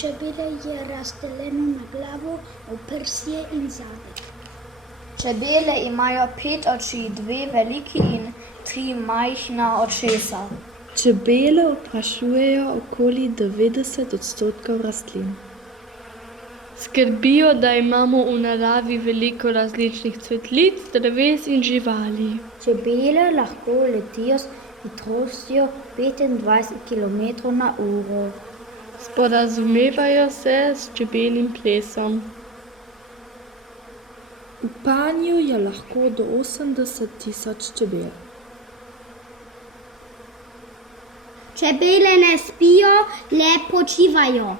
Čebele je razdeljeno na glavo, oprsje in zadek. Čebele imajo 5 oči, 2 veliki in 3 majhna očesa. Čebele oprašujejo okoli 90% rastlin. Skrbijo, da imamo v naravi veliko različnih cvetlic, dreves in živali. Čebele lahko letijo s hitrostjo 25 km/h. Sporazumevajo se s čebeljim plesom. V panju je lahko do 80.000 čebel. Čebele ne spijo, le počivajo.